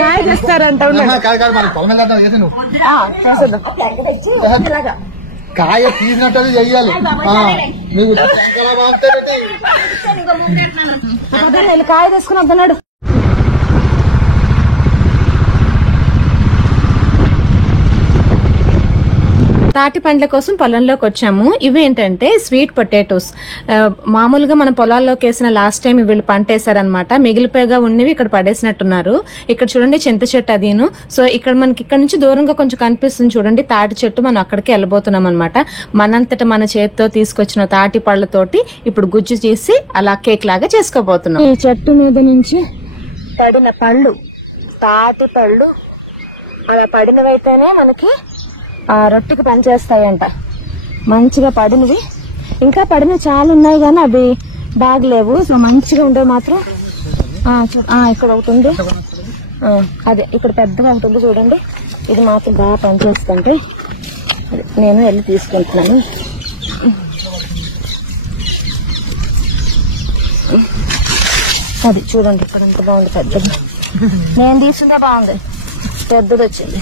కాయ చేస్తారంట. కాయ తీసినట్టు చెయ్యాలి. మీకు కాయ తీసుకుని వద్దన్నాడు. తాటి పండ్ల కోసం పొలంలోకి వచ్చాము. ఇవేంటంటే స్వీట్ పొటాటోస్. మామూలుగా మన పొలాల్లోకి వేసిన లాస్ట్ టైం వీళ్ళు పంట వేసారనమాట. మిగిలిపోయిగా ఉన్నవి ఇక్కడ పడేసినట్టున్నారు. ఇక్కడ చూడండి చింత చెట్టు అదిను. సో ఇక్కడ మనకి ఇక్కడ నుంచి దూరంగా కొంచెం కనిపిస్తుంది చూడండి తాటి చెట్టు. మనం అక్కడికి వెళ్ళబోతున్నాం అనమాట. మనంతట మన చేతితో తీసుకొచ్చిన తాటి పళ్ళతోటి ఇప్పుడు గుజ్జు చేసి అలా కేక్ లాగా చేసుకోబోతున్నాం. ఈ చెట్టు మీద నుంచి పడిన పళ్ళు, తాటి పళ్ళు అలా పడినవైతేనే మనకి ఆ రొట్టెకి పనిచేస్తాయంట. మంచిగా పడినవి, ఇంకా పడినవి చాలా ఉన్నాయి కానీ అవి బాగలేవు. సో మంచిగా ఉండే మాత్రం ఇక్కడ ఒకటి ఉంది. అదే ఇక్కడ పెద్దగా ఒకటి ఉంది చూడండి. ఇది మాత్రం బాగా పనిచేస్తుంది. నేను వెళ్ళి తీసుకుంటున్నాను. అది చూడండి ఇక్కడ ఎంత బాగుంది పెద్దది. నేను తీసుకుంటే బాగుంది, పెద్దది వచ్చింది.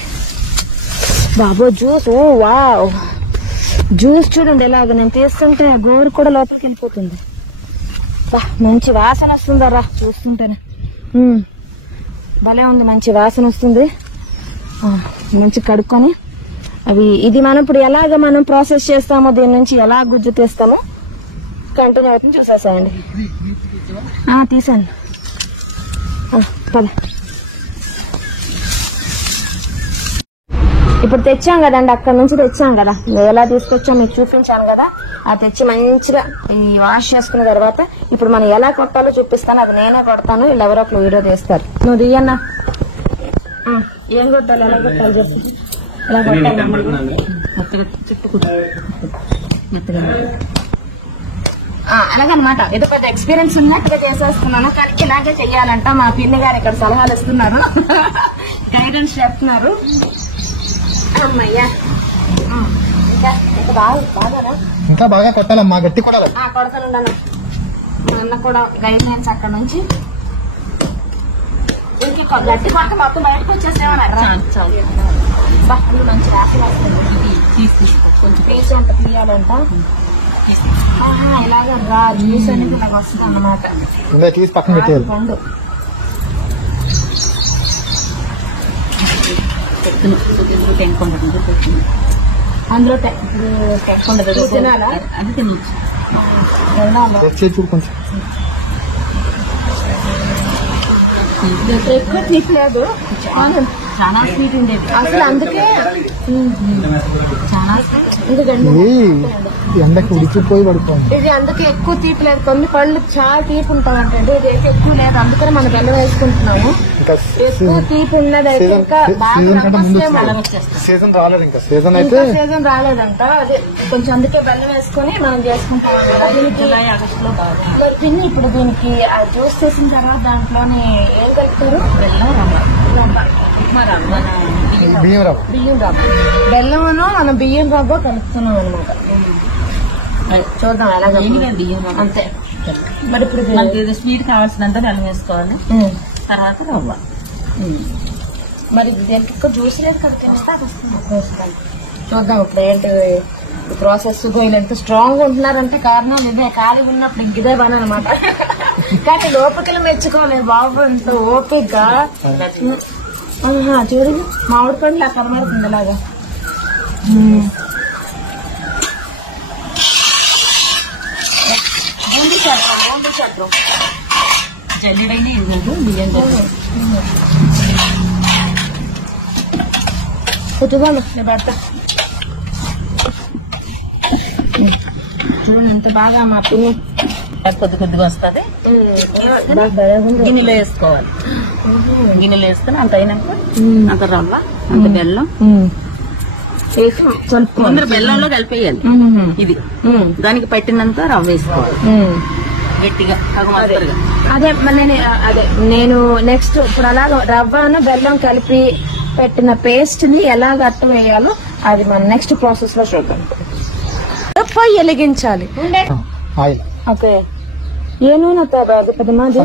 బాబో జ్యూస్, ఓ వావ్, జ్యూస్ చూడండి ఎలాగ నేను తీస్తుంటే గోరు కూడా లోపలికి వెళ్ళిపోతుంది. మంచి వాసన వస్తుందరా చూస్తుంటేనే. భలే ఉంది, మంచి వాసన వస్తుంది. మంచి కడుక్కొని అవి ఇది మనం ఇప్పుడు ఎలాగ మనం ప్రాసెస్ చేస్తామో, దీని నుంచి ఎలా గుజ్జు తీస్తామో కంటిన్యూ అవుతుంది. చూసేసాయండి, తీసాను. పద ఇప్పుడు తెచ్చాం కదండి, అక్కడ నుంచి తెచ్చాం కదా, ఎలా తీసుకొచ్చాం మీకు చూపించాను కదా. అది తెచ్చి మంచిగా ఈ వాష్ చేసుకున్న తర్వాత ఇప్పుడు మనం ఎలా కొట్టాలో చూపిస్తాను. అది నేనే కొడతాను, వీళ్ళు ఎవరో ఒకరు వీడియో తీస్తారు. నువ్వు దియ్యన్నా ఏం కొట్టాలి, ఎలా కొట్టాలి చెప్పి. ఎలా కొట్టాలి అలాగనమాట. ఏదో పెద్ద ఎక్స్పీరియన్స్ ఉన్నట్టుగా చేసేస్తున్నాను, కానీ ఇలాగే చెయ్యాలంట. మా పిన్ని గారు ఇక్కడ సలహాలు ఇస్తున్నారు, గైడెన్స్ చెప్తున్నారు. అమ్మయ్యా ఇంకా బాగా కొట్టాలమ్మా, గట్టి కొట్టాలి. కొడతాను. మా అన్న కూడా గైడ్ లైన్స్ అక్కడ నుంచి గట్టి కొట్ట మొత్తం బయటకు వచ్చేసేమన్నారు. మంచి రాసి వస్తుంది, కొంచెం పీస్ అంట తీయాలంట. ఇలాగ రా జ్యూస్ అనేది ఇలాగ వస్తుంది అన్నమాట. తీసి పక్కన పెట్టేయాలి. పండు అందులో టెంకుండదు, తినాలా? అది తినచ్చు. కొంచెం ఎక్కువ తీయలేదు, చాలా స్వీట్ ఉండేది అసలు. అందుకే చాలా ఎండకి ఉడికిపోయి పడుకోండి. ఇది అందుకే ఎక్కువ తీపి లేదు. కొన్ని పళ్ళు చాలా తీపి ఉంటాయంటే ఇది ఎక్కువ లేదు, అందుకని మనం బెల్లం వేసుకుంటున్నాము. ఎక్కువ తీపి ఉన్నదైతే ఇంకా సీజన్ రాలేదు, ఇంకా సీజన్ అయితే సీజన్ రాలేదంట. అదే కొంచెం అందుకే బెల్లం వేసుకుని మనం చేసుకుంటాం. మరి తిని ఇప్పుడు దీనికి జ్యూస్ చేసిన తర్వాత దాంట్లోని ఏం కలుపుతారు? బెల్లం, రవ్వ, బియ్యం రవ్వ. బెల్లమును మనం బియ్యం రవ్వ కలుపుతున్నాం అనమాట. చూద్దాం ఎలా బియ్యం అంతే. మరి ఇప్పుడు స్వీట్ కావాల్సినంత బెల్లం వేసుకోవాలి, తర్వాత రవ్వ. మరి దీనికి ఎక్కువ జ్యూస్ లేదు కదా, తినేస్తే అది వస్తుంది. చూద్దాం ఇప్పుడు ఏంటి ప్రాసెస్. వీళ్ళు ఎంత స్ట్రాంగ్ గా ఉంటున్నారంటే కారణం ఇదే, ఖాళీ ఉన్నప్పుడు ఇదే పని అనమాట. కానీ లోపలికి మెచ్చుకోలేదు బాబు, ఇంత ఓపికగా. చూడు మామిడి పండ్లు అలా కనబడుతుంది ఇలాగా. జల్లిడైనా ఇవ్వదు బియ్యం కుటుంబాలు పెడతా. చూడండి ఎంత బాగా మా పిన్ని కొద్ది కొద్దిగా వస్తుంది. గిన్నెలో వేసుకోవాలి, గిన్నెలో వేసుకుని అంత అయినాక అంత రవ్వ, అంత బెల్లం ముందర బెల్లంలో కలిపేయాలి. ఇది దానికి పట్టినంత రవ్వ వేసుకోవాలి గట్టిగా. అదే నేను నెక్స్ట్ ఇప్పుడు అలా రవ్వను బెల్లం కలిపి పెట్టిన పేస్ట్ ని ఎలా గట్టు వేయాలో అది మన నెక్స్ట్ ప్రాసెస్ లో చూద్దాం. పొయ్యి వెలిగించాలి. ఓకే, ఏ నూనె పెద్ద మాది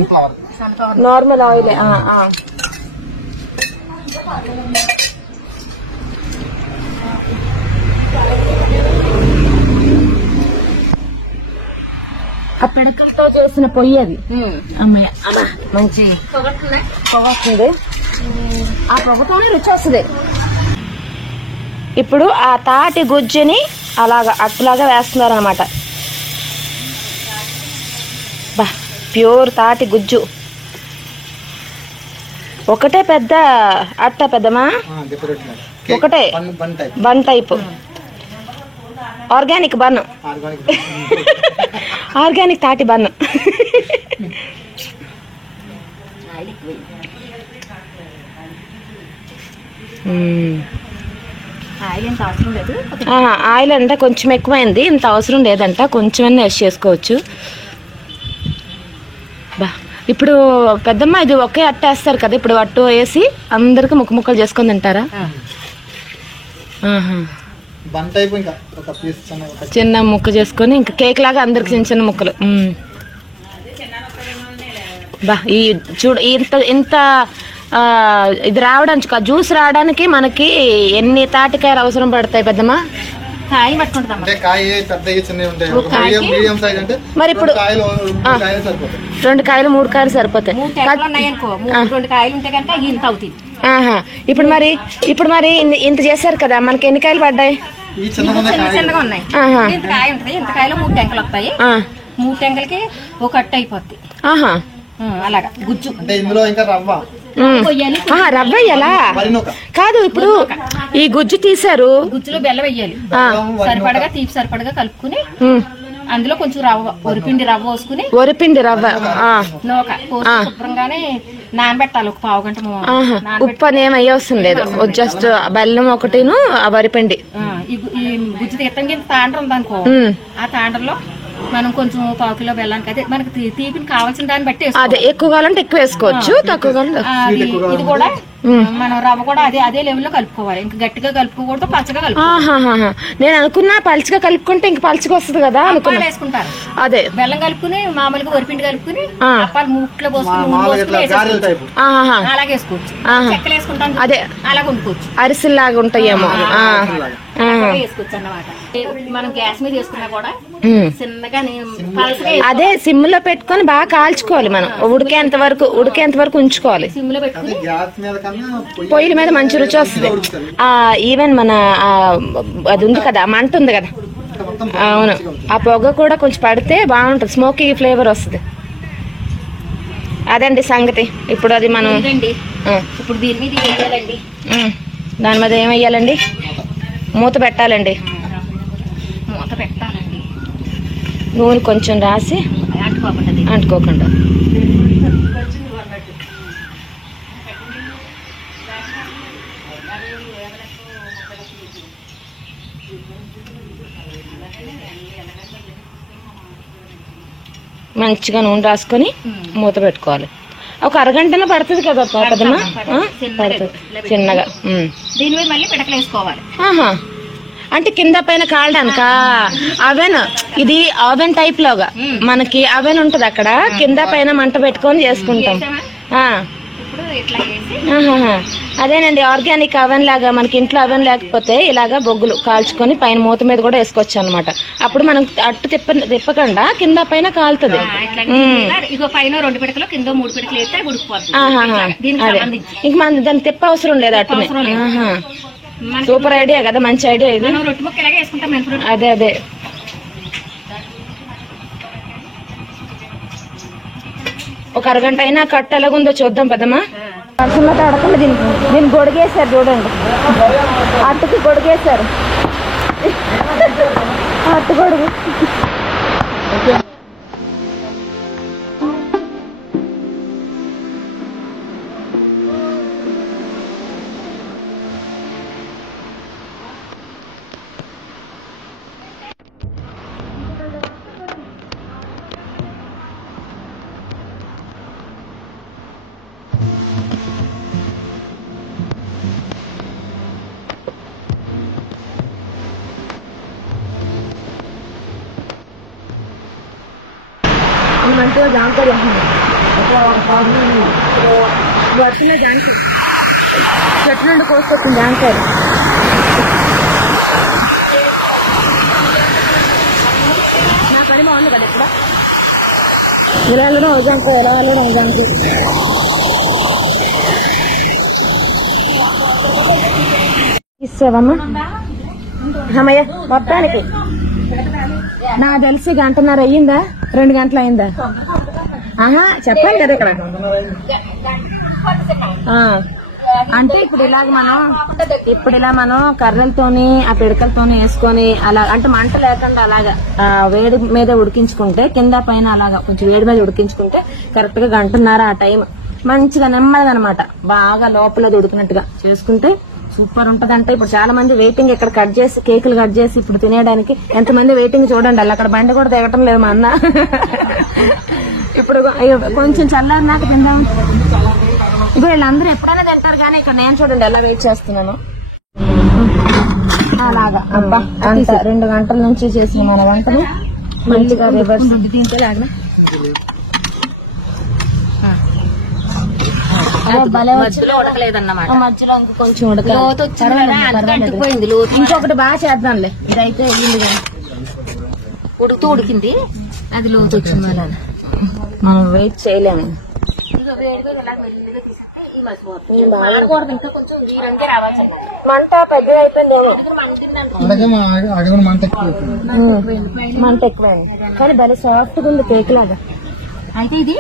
నార్మల్ ఆయిల్. ఆ పిడకలతో చేసిన పొయ్యి అది. అమ్మయ్య మంచి పొగ వస్తుంది. ఆ పొగతోనే రుచి వస్తుంది. ఇప్పుడు ఆ తాటి గుజ్జుని అలాగా అట్టులాగా వేస్తున్నారు అనమాట. బా ప్యూర్ తాటి గుజ్జు. ఒకటే పెద్ద అట్ట పెద్దమా? ఒకటే bun type. Organic bun. Organic తాటి బన్. ఆయిల్ అంటే కొంచెం ఎక్కువైంది, ఇంత అవసరం లేదంట, కొంచెం వేస్ట్ చేసుకోవచ్చు. బా ఇప్పుడు పెద్దమ్మ ఇది ఒకే అట్ట వేస్తారు కదా, ఇప్పుడు అట్టు వేసి అందరికి ముక్కలు చేసుకొని తింటారా? చిన్న ముక్క చేసుకొని ఇంకా కేక్ లాగా అందరికి చిన్న చిన్న ముక్కలు. బా ఈ చూడు ఇంత ఇది రావడానికి, జ్యూస్ రావడానికి మనకి ఎన్ని తాటికాయలు అవసరం పడతాయి పెద్దమ్మా? మరి ఇప్పుడు 2 కాయలు 3 కాయలు సరిపోతాయి. ఇప్పుడు మరి ఇంత చేశారు కదా, మనకి ఎన్ని కాయలు పడ్డాయి? 3 టెంకలకి ఒక అట్టు అయిపోద్ది. అలాగా గుజ్జు ఇందులో ఇంకా రవ్వ వేయాలా? కాదు, ఇప్పుడు ఈ గుజ్జు తీసారు, గుజ్జులో బెల్లం వేయాలి. సరిపడగా తీపి సరిపడగా కలుపుకుని అందులో కొంచెం రవ్వ, వరిపిండి రవ్వ నూక శుభ్రంగానే నానబెట్టాలి. ఒక పావు గంట. ఉప్పు అని ఏమి అయ్యవసరం లేదు, జస్ట్ బెల్లం ఒకటిను వరిపిండి. ఈ గుజ్జు తీర్థంగా తాండ్ర ఉందనుకో, ఆ తాండ్రలో మనం కొంచెం పావు కిలో బెల్లానికి, అదే మనకి తీపిని కావాల్సిన దాన్ని బట్టి అదే ఎక్కువ కావాలంటే ఎక్కువ వేసుకోవచ్చు, తక్కువ కావాలంటే ఇది కూడా మనం రవ్వ కూడా అదే లెవెల్లో కలుపుకోవాలి. ఇంకా గట్టిగా కలుపుకోకూడదు, పచ్చగా కలుపుకోవాలి. నేను అనుకున్నా పల్చగా కలుపుకుంటే ఇంకా పల్చగా వస్తుంది కదా అనుకున్నా. వేసుకుంటారు అదే బెల్లం కలుపుకుని మామూలుగా వరిపిండి కలుపుకుని అప్పాలు మూట్లో పోసుకుని అలాగే వేసుకోవచ్చు. చెక్కలు వేసుకుంటాం అదే అలాగే వండుకోవచ్చు. అరిసెల్లాగా ఉంటాయేమో వేసుకోవచ్చు అన్నమాట. మనం గ్యాస్ మీద వేసుకున్నా కూడా చిన్నగా అదే సిమ్ లో పెట్టుకొని బాగా కాల్చుకోవాలి. మనం ఉడికేంత వరకు ఉంచుకోవాలి. సిమ్ లో పెట్టుకుని పొయ్యిల మీద మంచి రుచి వస్తుంది. ఈవెన్ మన అది ఉంది కదా, మంట ఉంది కదా, అవును, ఆ పొగ కూడా కొంచెం పడితే బాగుంటుంది, స్మోకీ ఫ్లేవర్ వస్తుంది. అదండి సంగతి. ఇప్పుడు అది మనం ఇప్పుడు దీని మీద వేయాలండి. దాని మీద ఏం వేయాలండి? మూత పెట్టాలండి. మూత పెట్టాలండి. నూనె కొంచెం రాసి అంటుకోకుండా. మంచిగా నూనె రాసుకొని మూత పెట్టుకోవాలి. ఒక అరగంటనే పడుతుంది కదా పెద్దమ్మా? పడుతుంది చిన్నగా. దీని మీద మళ్ళీ పిడకలు వేసుకోవాలి. అంటే కింద పైన కాలడానికా? అవెన్, ఇది అవెన్ టైప్ లోగా మనకి అవెన్ ఉంటది అక్కడ, కింద పైన మంట పెట్టుకొని చేసుకుంటాం. అదేనండి, ఆర్గానిక్ అవెన్ లాగా. మనకి ఇంట్లో అవెన్ లేకపోతే ఇలాగా బొగ్గులు కాల్చుకొని పైన మూత మీద కూడా వేసుకోవచ్చు అనమాట. అప్పుడు మనం అట్టు తిప్పకుండా కింద పైన కాలుతుంది. అదే ఇంక మన దాన్ని తిప్ప అవసరం లేదు అట్టునే. సూపర్ ఐడియా కదా, మంచి ఐడియా ఇది. అదే అదే ఒక అరగంట అయినా కట్ట ఎలాగుందో చూద్దాం పెద్దమ్మా. వర్షంలో తడకుండా దీన్ని గొడిగేశారు చూడండి, అట్టుకి గొడిగేశారు, అట్టు గొడుగు. మంచిగా జాంకాయ వస్తున్నా జాంకాయ. చెట్ల నుండి కోసుకొచ్చింది జాంకాయలు. నా పని బాగుంది కదా ఇక్కడ. ఇలా వెళ్ళడం జాంకాయ, ఎలా వెళ్ళడం జాంకాయ. ఇస్తావమ్మా అమ్మయ్య మొత్తానికి నా తెలిసి 1 గంటన్నర అయ్యిందా, 2 గంటలు అయిందా? ఆహా చెప్పాలి కదా ఇక్కడ. అంటే ఇప్పుడు ఇలా మనం కర్రలతోని ఆ పిడకలతోని వేసుకొని అలా అంటే మంట లేకుండా అలాగా వేడి మీద ఉడికించుకుంటే, కింద పైన అలాగా కొంచెం వేడి మీద ఉడికించుకుంటే కరెక్ట్ గా 1 గంటన్నర ఆ టైం మంచిగా నెమ్మదిగా అనమాట బాగా లోపల ఉడికినట్టుగా చేసుకుంటే సూపర్ ఉంటదంటే. ఇప్పుడు చాలా మంది వెయిటింగ్ ఇక్కడ కేకులు కట్ చేసి ఇప్పుడు తినేయడానికి ఎంతమంది వెయిటింగ్ చూడండి. అక్కడ బండి కూడా దిగటం లేదు మా అన్న. ఇప్పుడు కొంచెం చల్లారినాక తిందాం. ఇప్పుడు వీళ్ళందరూ ఎప్పుడైనా తింటారు కానీ ఇక్కడ నేను చూడండి ఎలా వెయిట్ చేస్తున్నాను. అలాగా అబ్బా అంత 2 గంటల నుంచి చేసిన మన వంటలు మంచిగా రివర్స్ దీంతో మధ్యలో ఉడకలేదన్నమాట. మధ్యలో ఇంకొంచెం ఉడకపోయింది. ఇంకొకటి బాగా చేద్దాంలే. ఇదైతే వెళ్ళింది కానీ ఉడికింది, అది లోతు వచ్చింది. మనం వెయిట్ చేయలేము. మంట పెద్దగా అయిపోయింది, మంట ఎక్కువైంది కానీ భలే సాఫ్ట్ గా ఉంది కేక్ లాగా. అయితే ఇది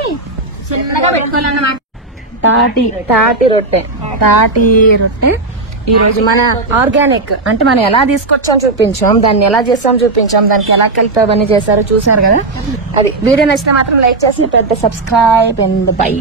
చిన్నగా పెట్టుకోవాలన్నమాట. తాటి రొట్టె ఈ రోజు మన ఆర్గానిక్ అంటే మనం ఎలా తీసుకొచ్చాం చూపించాం, దాన్ని ఎలా చేసాం చూపించాం, దానికి ఎలా కలిపి అవన్నీ చేశారో చూసారు కదా. అది వీడియో నచ్చితే మాత్రం లైక్ చేసి పెద్ద సబ్స్క్రైబ్ అండ్ బై.